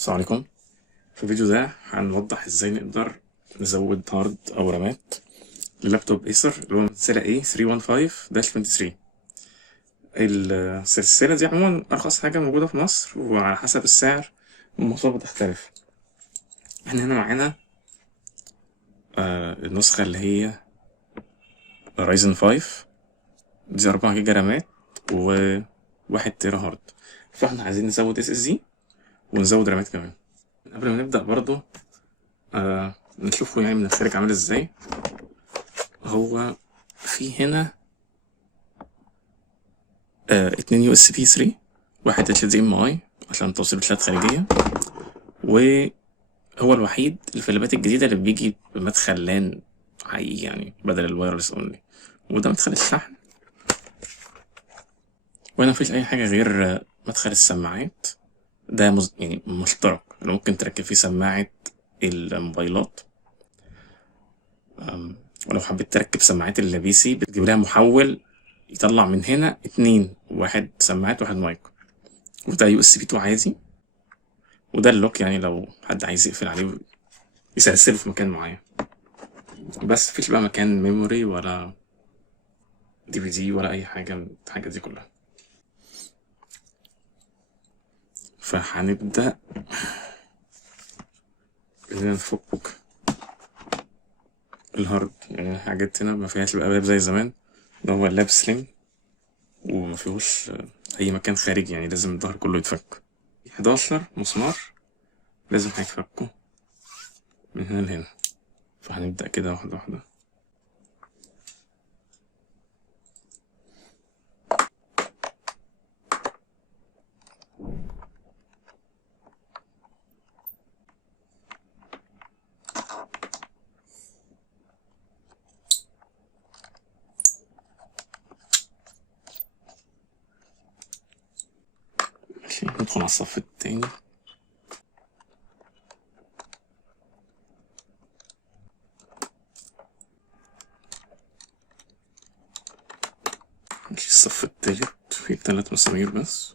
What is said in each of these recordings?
السلام عليكم. في الفيديو ده هنوضح ازاي نقدر نزود هارد او رامات للابتوب ايسر اللي هو سلسلة A315-23. السلسلة دي عموما ارخص حاجة موجودة في مصر، وعلى حسب السعر المواصفات بتختلف. احنا هنا معانا النسخة اللي هي رايزن 5، دي 4 جيجا رامات و1 تيرا هارد. فاحنا عايزين نزود اس اس دي ونزود رامات كمان. قبل ما نبدأ برضو نشوفه يعني من الخارج عامل ازاي. هو في هنا 2 USB 3، واحد HDMI عشان توصيل بشاشات خارجية، وهو الوحيد اللي في اللابات الجديدة اللي بيجي بمدخل لان حقيقي يعني بدل الوايرلس اونلي، وده مدخل الشحن. وهنا مفيش أي حاجة غير مدخل السماعات، ده يعني مشترك اللي ممكن تركب فيه سماعة الموبايلات. ولو حبيت تركب سماعات البي سي بتجيب لها محول يطلع من هنا 2، واحد سماعات واحد مايك، وده USB 2 عادي، وده اللوك يعني لو حد عايز يقفل عليه يسلسله في مكان معين. بس مفيش بقى مكان ميموري ولا DVD ولا أي حاجة من الحاجات دي كلها. فهنبدأ إننا نفك الهارد. يعني حاجات هنا مفيهاش بقى باب زي زمان، ده هو اللاب سليم ومفيهوش أي مكان خارجي، يعني لازم الظهر كله يتفك. 11 مسمار لازم هيتفكوا من هنا لهنا. فهنبدأ كده واحدة واحدة. ماشي، ندخل على الصف التاني. ماشي، الصف التالت فيه 3 مسامير بس.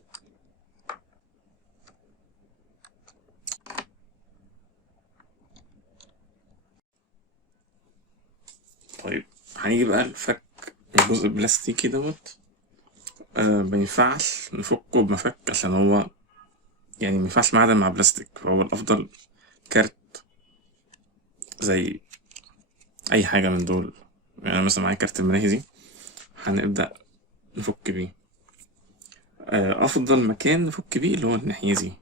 طيب هنيجي بقى الفك الجزء البلاستيكي دوت. مينفعش نفكه بمفك عشان هو يعني مينفعش معدن مع بلاستيك، فهو الأفضل كارت زي أي حاجة من دول. يعني مثلا معايا كارت الملاهي دي، هنبدأ نفك بيه. أفضل مكان نفك بيه اللي هو الناحية دي،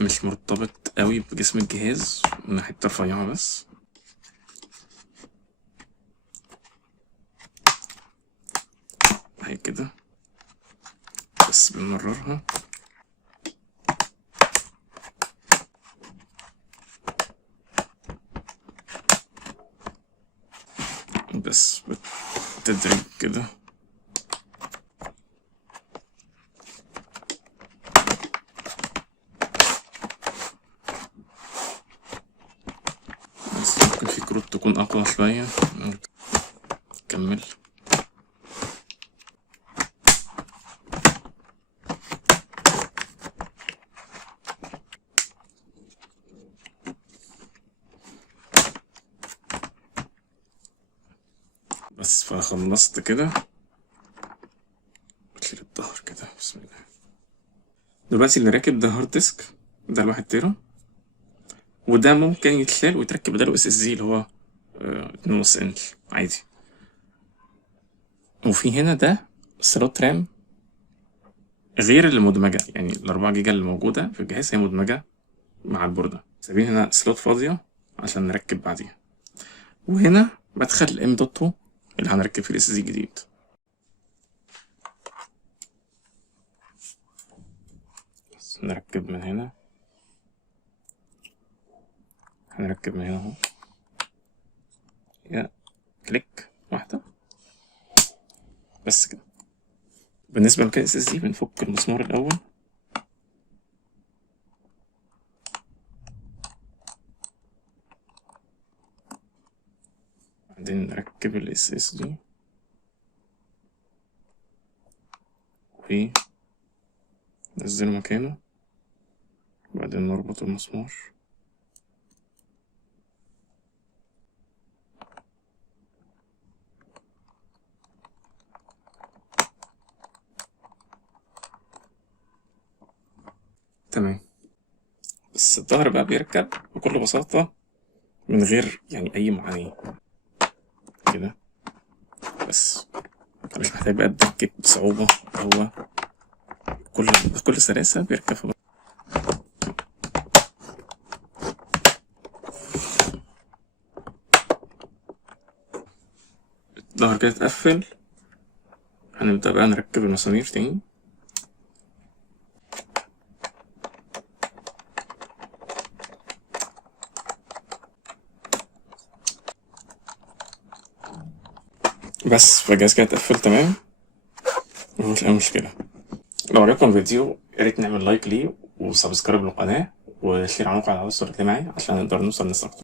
مش مرتبط قوي بجسم الجهاز، من حتة رفيعة بس. هي كده بس بنمررها بس بالتدريج كده. بس ممكن في كروت تكون أقوى شوية. نكمل. بس فخلصت كده، بشيل الظهر كده. بسم الله. دلوقتي اللي راكب ده هارد ديسك، ده الواحد تيرا، وده ممكن يتشال ويتركب بداله اس اس دي اللي هو 2.5 انش عادي. وفي هنا ده سلوت رام غير اللي مدمجة، يعني ال4 جيجا اللي موجودة في الجهاز هي مدمجة مع البوردة. سايبين هنا سلوت فاضية عشان نركب بعديها. وهنا مدخل الام دوت 2 اللي هنركب فيه الاس اس دي الجديد. بس نركب من هنا، هنركب من هنا اهو. يا كليك واحدة بس كده. بالنسبة لمكان اس اس دي بنفك المسمار الأول، بعدين نركب الاس اس دي ننزله مكانه، وبعدين نربط المسمار. تمام. بس الظهر بقى بيركب بكل بساطة من غير يعني أي معاناة كده، بس مش محتاج بقى تركب بصعوبة، هو بكل سلاسة بيركب في الظهر كده اتقفل. هنبدأ بقى نركب المسامير تاني. بس فالجهاز كده اتقفل تمام، مفيش أي مشكلة. لو عجبكم الفيديو ياريت نعمل لايك ليه وسبسكرايب للقناة وشير عنكم على الصورة اللي معي عشان نقدر نوصل لناس أكتر.